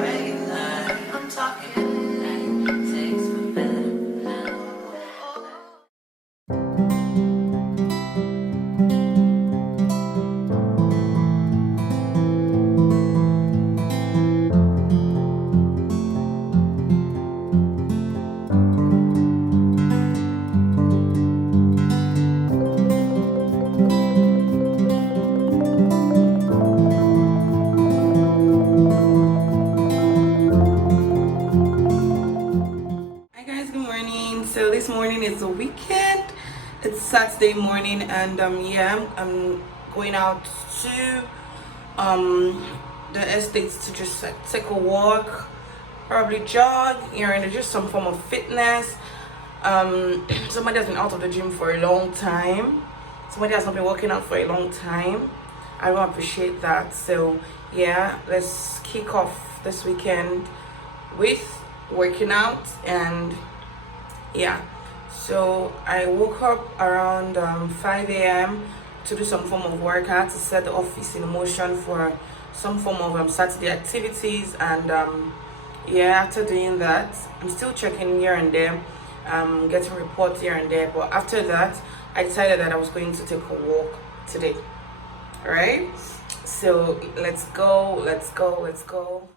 regular. I'm talking like takes for better. Hi guys, good morning. So this morning is the weekend. It's Saturday morning, and yeah, I'm going out to um the estates to just like take a walk, probably jog, just some form of fitness. Somebody has been out of the gym for a long time. Somebody has not been working out for a long time. I really appreciate that. So yeah, let's kick off this weekend with working out. And yeah, so I woke up around 5 a.m. to do some form of workout to set the office in motion for some form of Saturday activities. And yeah, after doing that, I'm still checking here and there, getting reports here and there. But after that, I decided that I was going to take a walk today. All right, so let's go, let's go, let's go.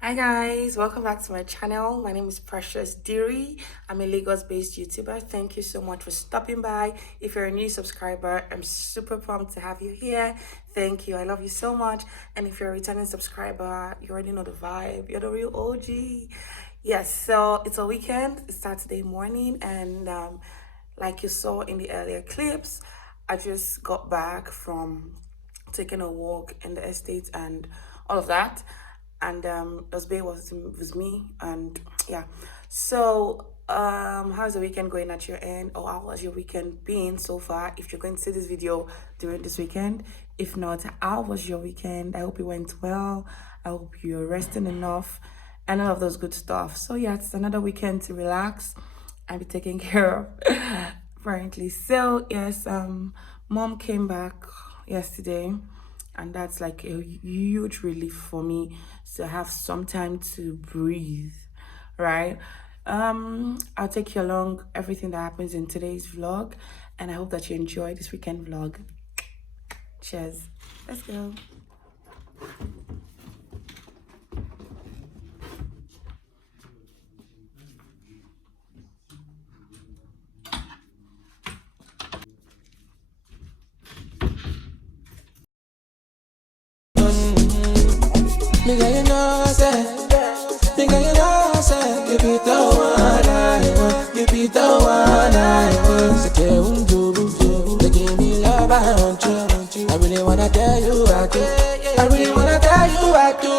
Hi guys, welcome back to my channel. My name is Precious Deary. I'm a Lagos-based YouTuber. Thank you so much for stopping by. If you're a new subscriber, I'm super pumped to have you here. Thank you. I love you so much. And if you're a returning subscriber, you already know the vibe. You're the real OG. Yes, so it's a weekend. It's Saturday morning, and like you saw in the earlier clips, I just got back from taking a walk in the estate and all of that. And Osbe was me, and yeah. So how's the weekend going at your end, or how has your weekend been so far? If you're going to see this video during this weekend, if not, how was your weekend? I hope it went well. I hope you're resting enough and all of those good stuff. So yeah, it's another weekend to relax and be taken care of apparently. So yes, mom came back yesterday, and that's like a huge relief for me to have some time to breathe, right? I'll take you along everything that happens in today's vlog, and I hope that you enjoy this weekend vlog. Cheers. Let's go. Nigga, you know I said, nigga, you know I said, you be the one I want, you be the one I want. So tell you, they give me love, I want you. I really wanna tell you I do. I really wanna tell you I do.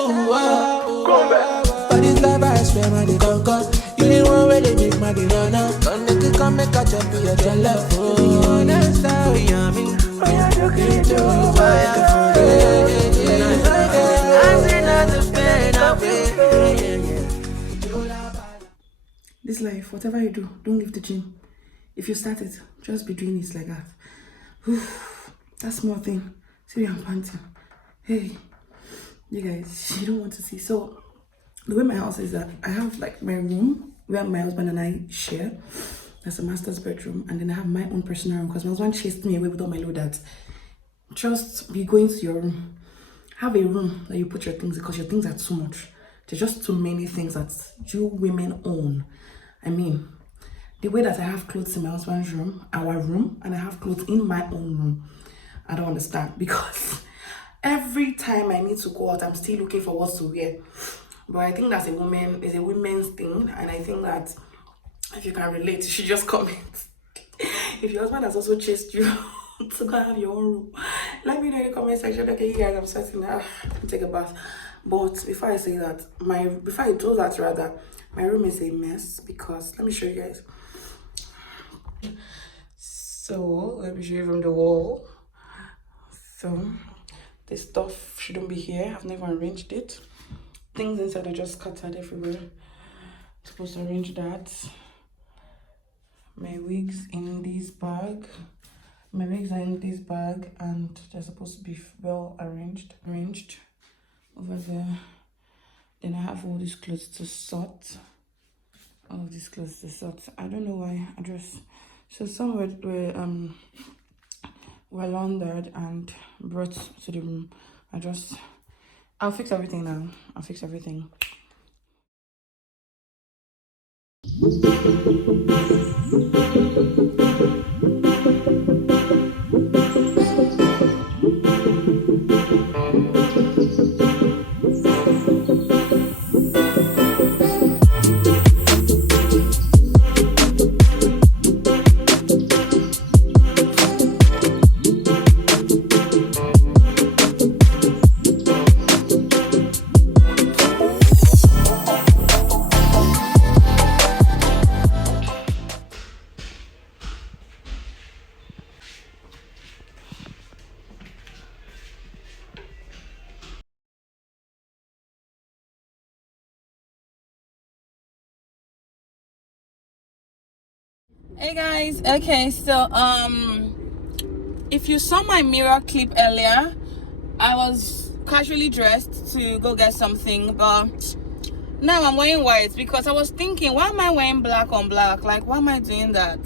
But this love I swear, man, they don't come. You the one where they make my day run out. Come make a jump to your telephone. That's how we are me. Oh, yeah, you can do it. This life, whatever you do, don't leave the gym. If you start it, just be doing it like that. That small thing. See, I'm panting. Hey, you guys, you don't want to see. So, the way my house is that I have like my room where my husband and I share. That's a master's bedroom. And then I have my own personal room because my husband chased me away with all my load that just be going to your room. Have a room that you put your things, because your things are too much. There's just too many things that you women own. I mean, the way that I have clothes in my husband's room, our room, and I have clothes in my own room, I don't understand, because every time I need to go out, I'm still looking for what to wear. But I think that's a women's thing, and I think that if you can relate, you should just comment. If your husband has also chased you to go have your own room, let me know in the comment section. Okay, you guys, I'm sweating. Take a bath. But before I say that, before I do that rather, my room is a mess, because let me show you guys. So let me show you from the wall. So this stuff shouldn't be here. I've never arranged it. Things inside are just scattered everywhere. I'm supposed to arrange that. My wigs in this bag. My bags are in this bag and they're supposed to be well arranged over there. Then I have all these clothes to sort. All of these clothes to sort. I don't know why I just so some were laundered and brought to the room. I'll fix everything now. I'll fix everything. Hey guys, okay, so if you saw my mirror clip earlier, I was casually dressed to go get something, but now I'm wearing white because I was thinking, why am I wearing black on black? Like, why am I doing that?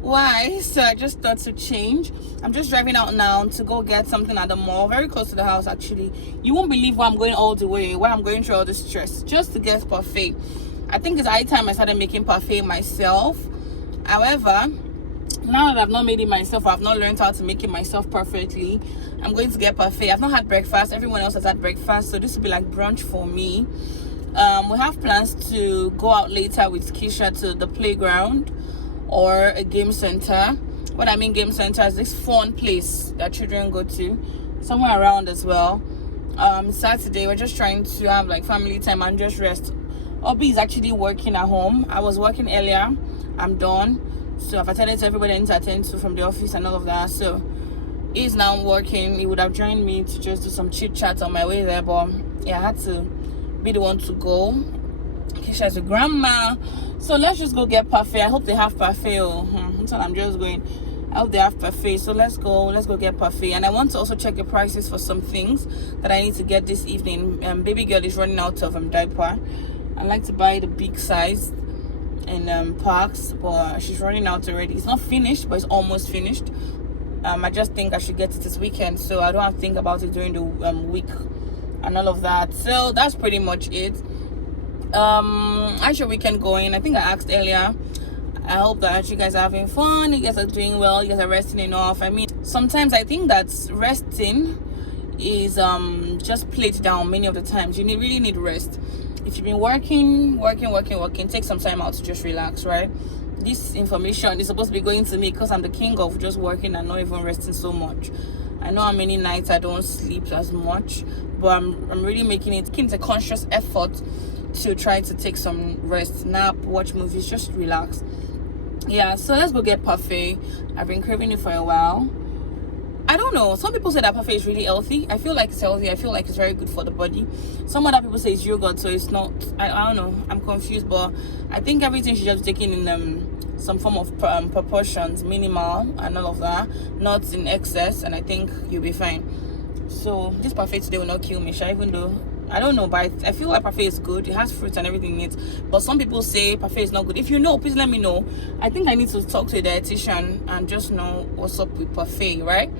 Why? So I just thought to change. I'm just driving out now to go get something at the mall, very close to the house actually. You won't believe why I'm going all the way, why I'm going through all this stress just to get parfait. I think it's high time I started making parfait myself. However, now that I've not made it myself, I've not learned how to make it myself perfectly, I'm going to get parfait. I've not had breakfast. Everyone else has had breakfast, so this will be like brunch for me. We have plans to go out later with Keisha to the playground or a game center. What I mean game center is this fun place that children go to, somewhere around as well. Saturday we're just trying to have like family time and just rest. Obi is actually working at home. I was working earlier. I'm done, so I've attended to everybody I need to attend to from the office and all of that. So he's now working. He would have joined me to just do some chit chat on my way there, but yeah, I had to be the one to go. Keisha's a grandma, so let's just go get parfait. I hope they have parfait. That's what I'm just going. I hope they have parfait. So let's go get parfait. And I want to also check the prices for some things that I need to get this evening. Baby girl is running out of diaper. I like to buy the big size in Parks, but she's running out already. It's not finished, but it's almost finished. I just think I should get it this weekend, so I don't have to think about it during the week and all of that. So that's pretty much it. How's your weekend going? I think I asked earlier. I hope that you guys are having fun, you guys are doing well, you guys are resting enough. I mean, sometimes I think that resting is just played down many of the times. You really need rest. If you've been working, take some time out to just relax, right? This information is supposed to be going to me because I'm the king of just working and not even resting so much. I know how many nights I don't sleep as much, but I'm really making it a conscious effort to try to take some rest, nap, watch movies, just relax. Yeah, so let's go get parfait. I've been craving it for a while. I don't know. Some people say that parfait is really healthy. I feel like it's healthy. I feel like it's very good for the body. Some other people say it's yogurt, so it's not. I don't know. I'm confused, but I think everything should just be taken in some form of proportions, minimal and all of that, not in excess, and I think you'll be fine. So this parfait today will not kill me, even though I don't know, but I feel like parfait is good. It has fruits and everything in it. But some people say parfait is not good. If you know, please let me know. I think I need to talk to a dietitian and just know what's up with parfait, right?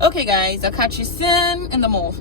Okay, guys, I'll catch you soon in the mall.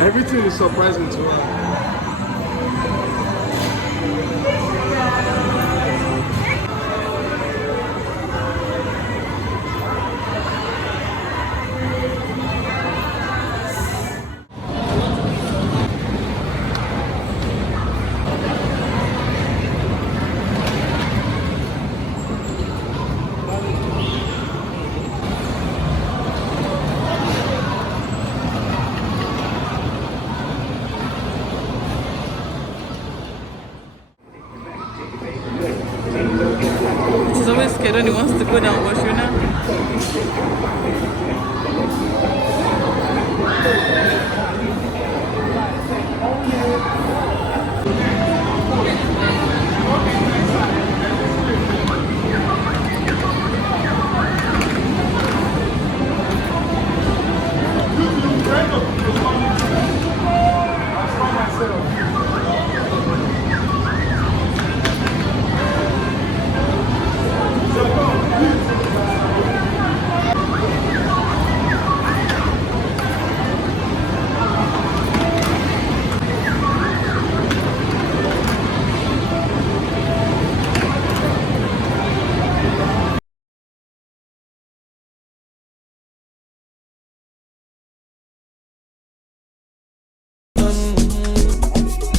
Everything is surprising to her.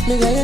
Nigga,